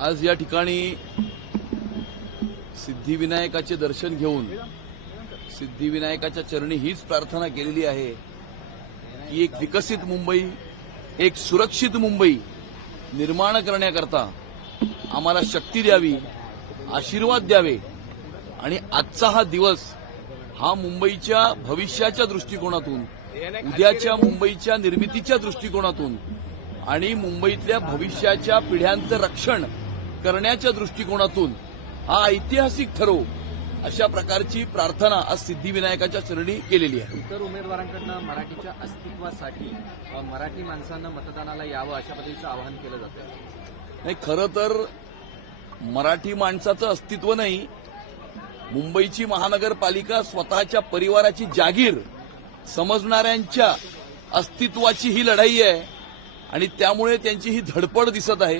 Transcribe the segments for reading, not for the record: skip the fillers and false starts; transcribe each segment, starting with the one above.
आज या ठिकाणी सिद्धिविनायकाचे दर्शन घेऊन सिद्धिविनायकाच्या चरणी हीच प्रार्थना केलेली आहे की एक विकसित मुंबई, एक सुरक्षित मुंबई निर्माण करण्याकरता आम्हाला शक्ती द्यावी, आशीर्वाद द्यावे आणि आजचा हा दिवस हा मुंबईच्या भविष्याच्या दृष्टिकोनातून, उद्याच्या मुंबईच्या निर्मितीच्या दृष्टिकोनातून आणि मुंबईतल्या भविष्याच्या पिढ्यांचं रक्षण करण्याच्या दृष्टिकोनातून हा ऐतिहासिक ठरो अशा प्रकारची प्रार्थना आज सिद्धिविनायकाच्या चरणी केलेली आहे. इतर उमेदवारांकडून मराठीच्या अस्तित्वासाठी मराठी माणसांना मतदानाला यावं अशा पद्धतीचं आवाहन केलं जातं. नाही, खरं तर मराठी माणसाचं अस्तित्व नाही, मुंबईची महानगरपालिका स्वतःच्या परिवाराची जागीर समजणाऱ्यांच्या अस्तित्वाची ही लढाई आहे आणि त्यामुळे त्यांची ही धडपड दिसत आहे.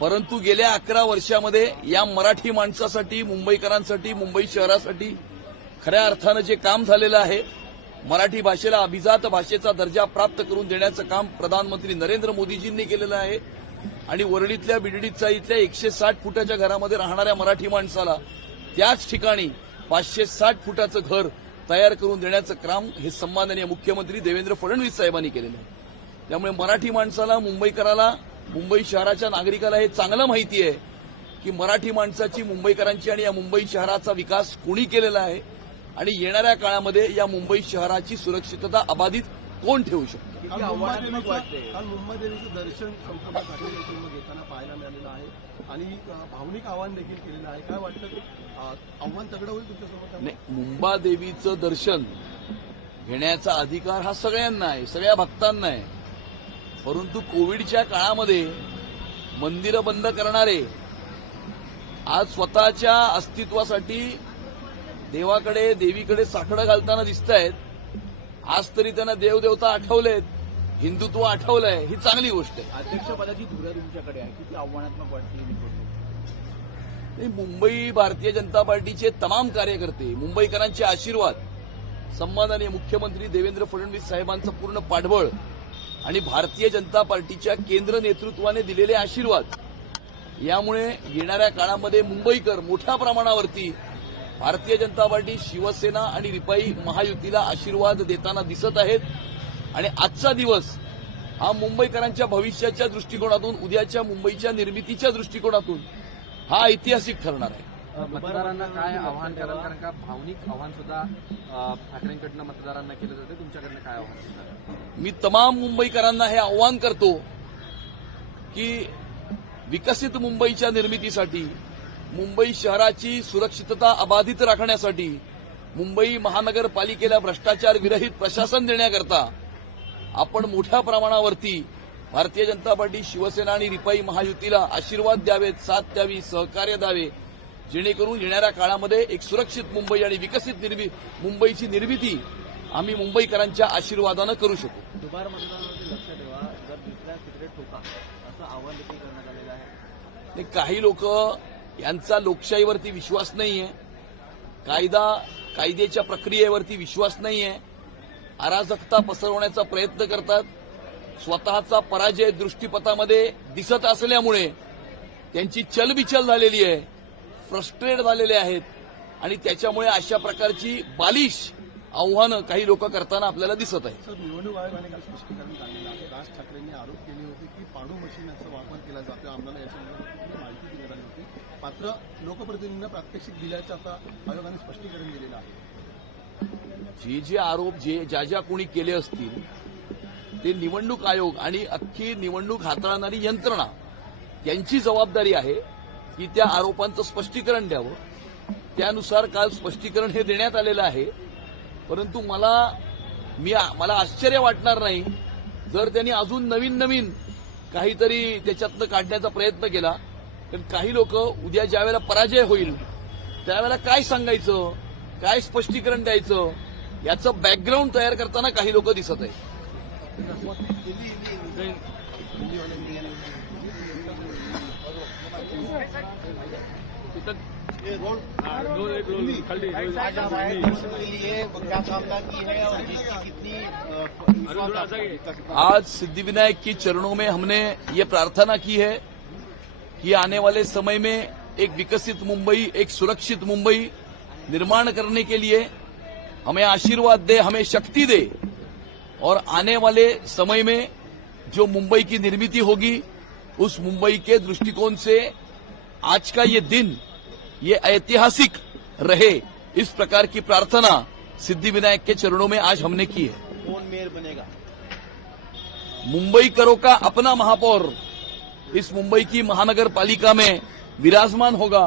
परंतु गेल्या 11 वर्षामध्ये या मराठी माणसासाठी, मुंबईकरांसाठी, मुंबई शहरासाठी खऱ्या अर्थानं जे काम झालेलं आहे, मराठी भाषेला अभिजात भाषेचा दर्जा प्राप्त करून देण्याचं काम प्रधानमंत्री नरेंद्र मोदीजींनी केलेलं आहे आणि वरळीतल्या बिडडीचा इथल्या 160 फुटाच्या घरामध्ये राहणाऱ्या मराठी माणसाला त्याच ठिकाणी 560 फुटाचं घर तयार करून देण्याचं काम हे सन्माननीय मुख्यमंत्री देवेंद्र फडणवीस साहेबांनी केलेलं आहे. त्यामुळे मराठी माणसाला, मुंबईकराला, मुंबई शहराच्या नागरिकाला हे चांगलं माहिती आहे की मराठी माणसाची, मुंबईकरांची आणि या मुंबई शहराचा विकास कोणी केलेला आहे आणि येणाऱ्या काळामध्ये या मुंबई शहराची सुरक्षितता अबाधित कोण ठेवू शकतो. काल मुंबादेवीचं दर्शन घेताना पाहायला मिळालेलं आहे आणि भावनिक आवाहन देखील केलेलं आहे. काय वाटतं की आव्हान तगडं होईल तुमच्यासोबत? नाही, मुंबादेवीचं दर्शन घेण्याचा अधिकार हा सगळ्यांना आहे, सगळ्या भक्तांना आहे. परंतु कोविडच्या काळामध्ये मंदिरं बंद करणारे आज स्वतःच्या अस्तित्वासाठी देवाकडे, देवीकडे साकडं घालताना दिसत आहेत. आज तरी त्यांना देवदेवता आठवलेत, हिंदुत्व आठवलंय, ही चांगली गोष्ट आहे. अध्यक्षपदाची धुरा तुमच्याकडे आहे, किती आव्हानात्मक वाटते? मुंबई भारतीय जनता पार्टीचे तमाम कार्यकर्ते, मुंबईकरांचे आशीर्वाद, सन्माननीय मुख्यमंत्री देवेंद्र फडणवीस साहेबांचं पूर्ण पाठबळ आणि भारतीय जनता पार्टीच्या केंद्र नेतृत्वाने दिलेले आशीर्वाद, यामुळे येणाऱ्या काळामध्ये मुंबईकर मोठ्या प्रमाणावरती भारतीय जनता पार्टी, शिवसेना आणि रिपाई महायुतीला आशीर्वाद देताना दिसत आहेत आणि आजचा दिवस हा मुंबईकरांच्या भविष्याच्या दृष्टिकोनातून, उद्याच्या मुंबईच्या निर्मितीच्या दृष्टिकोनातून हा ऐतिहासिक ठरणार आहे. मतदारांना काय आवाहन कराल? कारण का भावनिक आवाहन सुद्धा ठाकरेंकडनं मतदारांना केलं जातं, तुमच्याकडनं काय आवाहन? मी तमाम मुंबईकरांना हे आवाहन करतो की विकसित मुंबईच्या निर्मितीसाठी, मुंबई शहराची सुरक्षितता अबाधित राखण्यासाठी, मुंबई महानगरपालिकेला भ्रष्टाचार विरहित प्रशासन देण्याकरता आपण मोठ्या प्रमाणावरती भारतीय जनता पार्टी, शिवसेना आणि रिपाई महायुतीला आशीर्वाद द्यावेत, साथ द्यावी, सहकार्य द्यावे, जेणेकरून येणाऱ्या काळामध्ये एक सुरक्षित मुंबई आणि विकसित मुंबईची निर्मिती आम्ही मुंबईकरांच्या आशीर्वादानं करू शकू. दुबार मतदानावरती लक्ष ठेवा, जर दुसऱ्या सिगरेट ठोका असं आवाहन देखील करण्यात आलेलं आहे. काही लोक यांचा लोकशाहीवरती विश्वास नाहीये, कायद्याच्या प्रक्रियेवरती विश्वास नाहीये, अराजकता पसरवण्याचा प्रयत्न करतात. स्वतःचा पराजय दृष्टीपथामध्ये दिसत असल्यामुळे त्यांची चलबिचल झालेली आहे, फ्रस्ट्रेट झालेले आहेत आणि त्याच्यामुळे अशा प्रकारची बालिश आव्हानं काही लोक करताना आपल्याला दिसत आहे. सर, निवडणूक आयोगाने काही स्पष्टीकरण काढलेलं आहे. राज ठाकरेंनी आरोप केले होते की पाडू मशीनचा वापर केला जातो, आम्हाला याच्यामध्ये माहिती दिली होती. मात्र लोकप्रतिनिधींना प्रात्यक्षिक दिल्याचं आता आयोगाने स्पष्टीकरण दिलेलं आहे. जे आरोप ज्या कोणी केले असतील ते निवडणूक आयोग आणि अख्खी निवडणूक हाताळणारी यंत्रणा यांची जबाबदारी आहे की त्या आरोपांचं स्पष्टीकरण द्यावं. त्यानुसार काल स्पष्टीकरण हे देण्यात आलेलं आहे. परंतु मला आश्चर्य वाटणार नाही जर त्यांनी अजून नवीन काहीतरी त्याच्यातनं काढण्याचा प्रयत्न केला. कारण काही लोक उद्या ज्यावेळेला पराजय होईल त्यावेळेला काय सांगायचं, काय स्पष्टीकरण द्यायचं, याचं बॅकग्राऊंड तयार करताना काही लोक दिसत आहेत. आज सिद्धिविनायक की चरणों में हमने ये प्रार्थना की है कि आने वाले समय में एक विकसित मुंबई, एक सुरक्षित मुंबई निर्माण करने के लिए हमें आशीर्वाद दे, हमें शक्ति दे और आने वाले समय में जो मुंबई की निर्मित होगी उस मुंबई के दृष्टिकोण से आज का ये दिन ये ऐतिहासिक रहे, इस प्रकार की प्रार्थना सिद्धिविनायक के चरणों में आज हमने की है। कौन मेयर बनेगा? मुंबई करो का अपना महापौर इस मुंबई की महानगर पालिका में विराजमान होगा।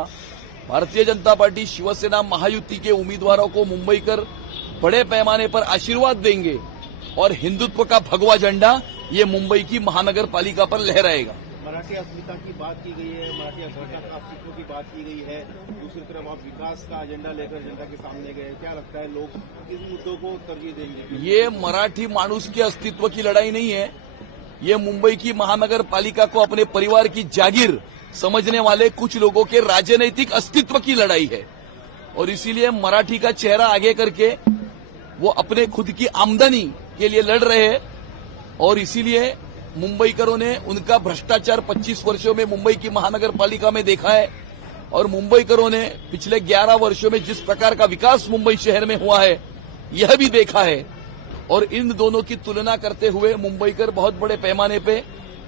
भारतीय जनता पार्टी शिवसेना महायुति के उम्मीदवारों को मुंबईकर बड़े पैमाने पर आशीर्वाद देंगे और हिंदुत्व का भगवा झंडा ये मुंबई की महानगर पालिका पर लहराएगा। मराठी अस्मिता की बात की गई है, मराठी अस्मिता का अस्तित्व की बात की गई है। दूसरी तरफ आप विकास का एजेंडा लेकर जनता के सामने गए, क्या लगता है लोग किस मुद्दों को तरजीह देंगे? ये मराठी मानुस के अस्तित्व की लड़ाई नहीं है, ये मुंबई की महानगर पालिका को अपने परिवार की जागीर समझने वाले कुछ लोगों के राजनीतिक अस्तित्व की लड़ाई है और इसीलिए मराठी का चेहरा आगे करके वो अपने खुद की आमदनी के लिए लड़ रहे हैं और इसीलिए मुंबईकरों ने उनका भ्रष्टाचार 25 वर्षों में मुंबई की महानगर पालिका में देखा है और मुंबईकरों ने पिछले 11 वर्षों में जिस प्रकार का विकास मुंबई शहर में हुआ है यह भी देखा है और इन दोनों की तुलना करते हुए मुंबईकर बहुत बड़े पैमाने पे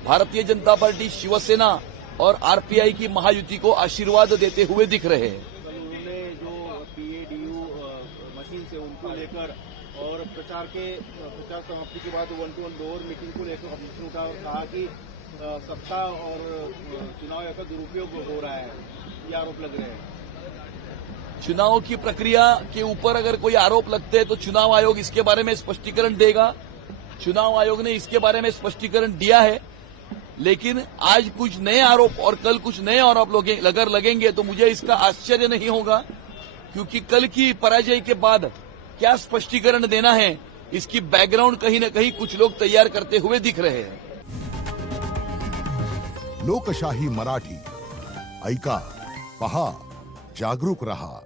भारतीय जनता पार्टी, शिवसेना और आरपीआई की महायुति को आशीर्वाद देते हुए दिख रहे हैं। कल उन्होंने जो PADU मशीन से उनको लेकर और प्रचार समाप्ति के बाद 1-to-1 डोर मीटिंग को लेकर प्रश्न उठा और कहा कि सत्ता और चुनाव का दुरुपयोग हो रहा है, ये आरोप लग रहे हैं। चुनाव की प्रक्रिया के ऊपर अगर कोई आरोप लगते हैं तो चुनाव आयोग इसके बारे में स्पष्टीकरण देगा। चुनाव आयोग ने इसके बारे में स्पष्टीकरण दिया है, लेकिन आज कुछ नए आरोप और कल कुछ नए आरोप अगर लगेंगे तो मुझे इसका आश्चर्य नहीं होगा, क्योंकि कल की पराजय के बाद क्या स्पष्टीकरण देना है इसकी बैकग्राउंड कहीं न कहीं कुछ लोग तैयार करते हुए दिख रहे हैं। लोकशाही मराठी ऐका, पहा, जागरूक रहा।